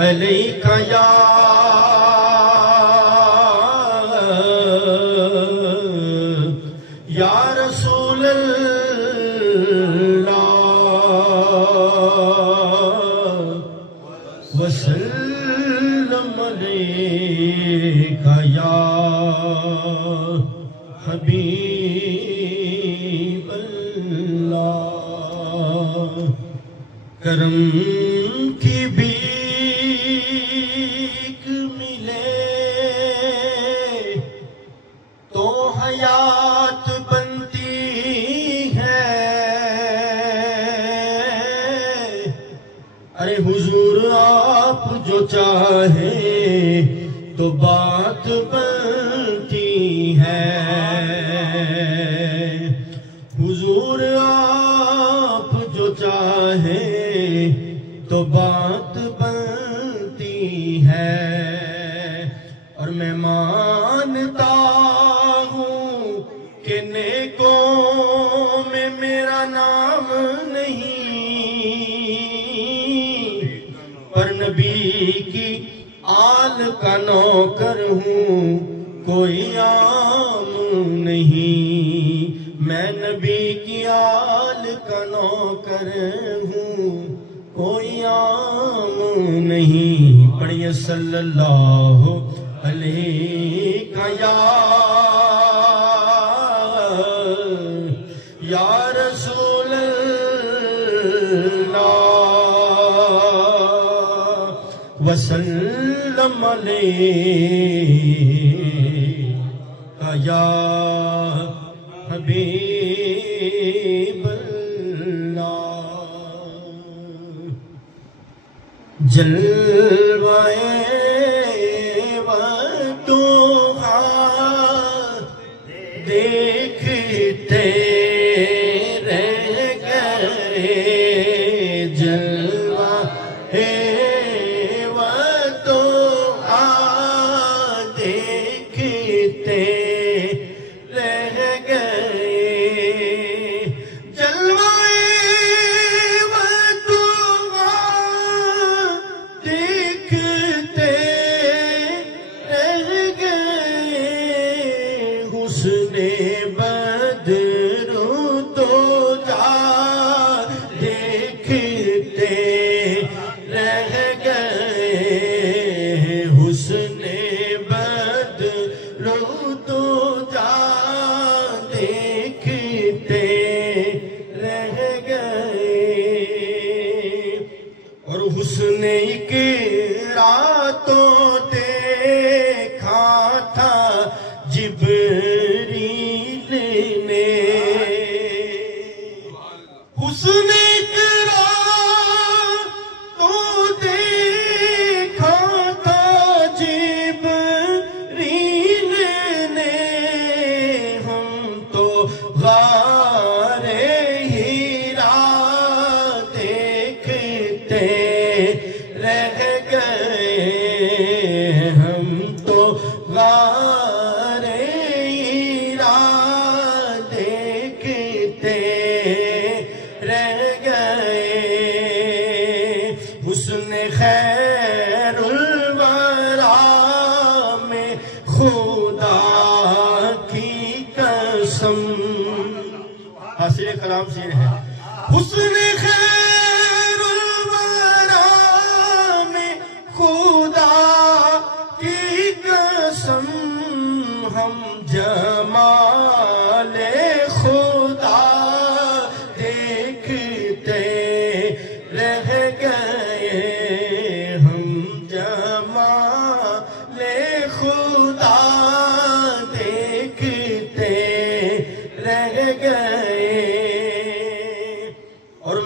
علیک یا رسول اللہ وسلم علیک یا حبیب اللہ کرم کی بھیک ملے تو حیات بنتی ہے ارے حضور آپ جو چاہیں تو بات بنتی ہے حضور آپ جو چاہیں تو بات بنتی ہے اور میں مانتا ہوں کہ نیکوں میں میرا نام نہیں پر نبی کی آل کا نوکر ہوں کوئی عام نہیں میں نبی کی آل کا نوکر ہوں کوئی عام نہیں پڑھیے صلی اللہ علیہ یا رسول اللہ وسلم علیہ یا حبیب جلوائے وطوحا دیکھتے رہ گئے جلوائے وطوحا دیکھتے رہ گئے بدر تو جا دیکھتے رہ گئے حسن بدر تو جا دیکھتے رہ گئے اور حسن اقرا تو دیکھا تھا جبریل نے حسن اقرا تو دیکھا تھا جبریل نے ہم تو غار ہیرا دیکھتے رہ گئے ہم تو غار حسن خیر الورا میں خدا کی قسم حاصل کلام شیر ہے حسن خیر الورا میں خدا کی قسم ہم جمال خدا دیکھتے رہ گئے ہم جمال خدا دیکھتے رہ گئے اور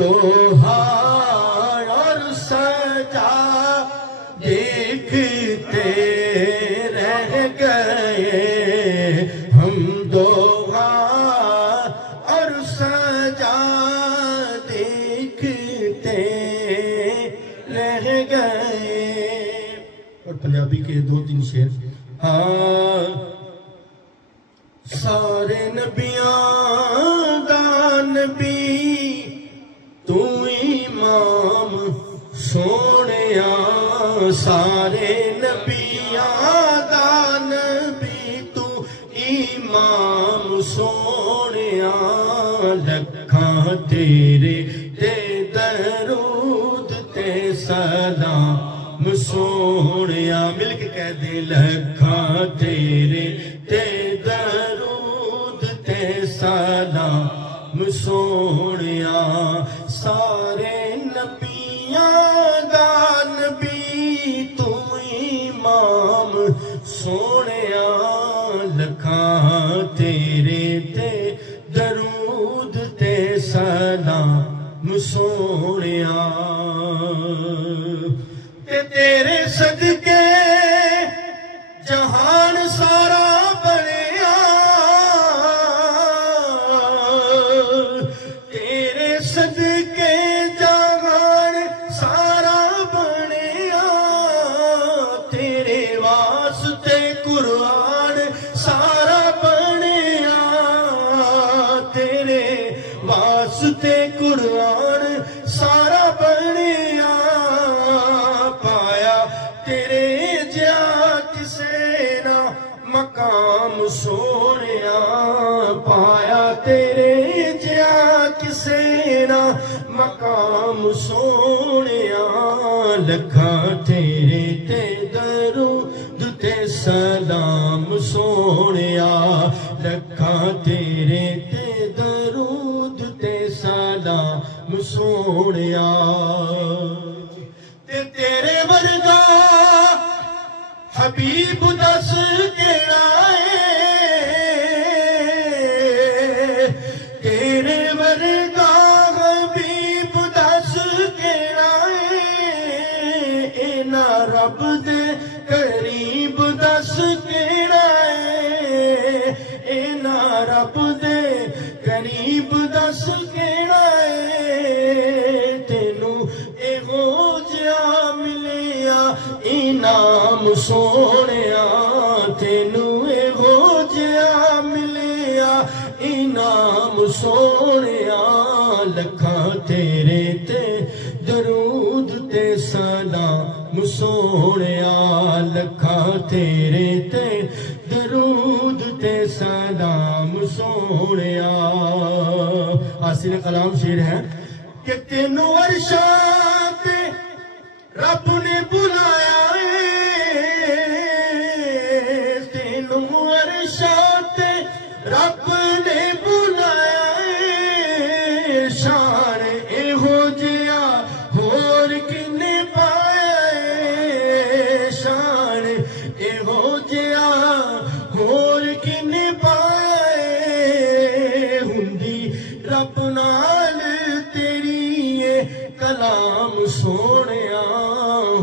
دوہا اور سجا دیکھتے رہ گئے ہم، دوہا اور سجا دیکھتے رہ گئے۔ اور پنجابی کے 2-3 شعر۔ ہاں سارے نبیاں دا نبی تو امام سونیا، سارے نبیاں دا نبی تو امام سونیا، لکھاں تیرے تے درود تے سلام سونیا، مل کے کہہ دے لکھاں تیرے تے درود تے سلام سونیا، سارے نبیاں دا نبی تو امام سونیا، لکھاں تیرے تے درود تے سلام سونیا، تے تیرے صدقے جہان سارا بنیا، تیرے صدقے جہان سارا بنیا، تیرے واسطے قرآن سارا بنیا، تیرے واسطے قرآن سارا بنیا، پایا تیرے جا کسے نہ مقام سونیا، پایا تیرے جا کسے نہ مقام سونیا، لکھاں تیرے تے درود تے سلام سونیا، لکھاں تیرے تے درود تے سلام سونیا، تے تیرے ورگا حبیب دس کیڑا ہے، تیرے ورگا حبیب دس کیڑا ہے، اینا رب دے قریب دس کیڑا ہے، اینا رب دے قریب دس کیڑا ہے، تینوں ایہو جیا ملیا انعام سونیا، تینوں ایہو جیا ملیا انعام سونیا، لکھاں تیرے تے درود تے سلام سونیا، لکھاں تیرے تے درود تے سلام سونیا۔ حسین کلام شعر ہے کہ تینوں عرشاں تے رب نے بلایا ہے، تینوں عرشاں تے رب نے بلایا ہے، شان ایہو جیا ہور کنے پایا ہے، شان ایہو جیا ہور کنے پایا ہے، ہندی رب نال تیری کلام سونیا،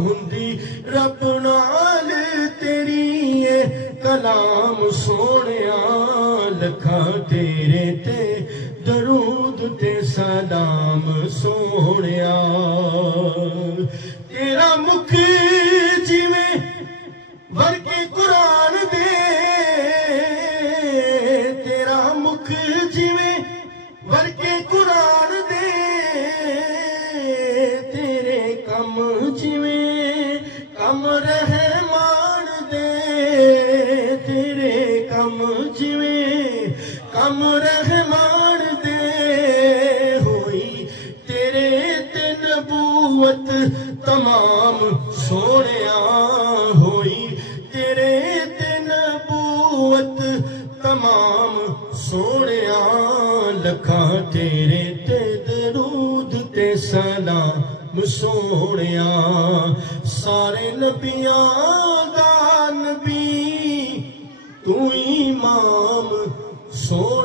ہندی رب نال تیری کلام سونیا، لکھاں تیرے تے درود تے سلام سونیا، تیرا مکھ جویں ورکے قرآن دے، تیرا مکھ جویں ورکے قرآن دے، تیرے کم جویں کم رحمان دے، تیرے کم جویں کم رحمان دے، ہوئی تیرے تے نبوت تمام سونیا، ہوئی تیرے تے نبوت تمام سونیا، لکھاں تیرے تے درود تے سلام سونیا، سارے نبیاں دا نبی تو امام سونیا۔